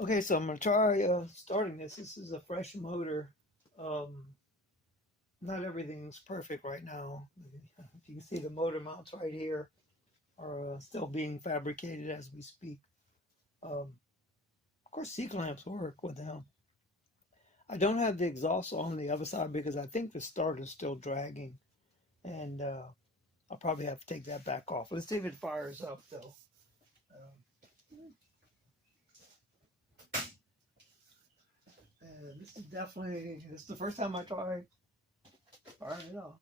Okay, so I'm gonna try starting this. This is a fresh motor. Um, Not everything's perfect right now. If you can see, the motor mounts right here are still being fabricated as we speak. Of course, C clamps work with them. I don't have the exhaust on the other side because I think the start is still dragging, and I'll probably have to take that back off. Let's see if it fires up though. And this is the first time I tried firing it off.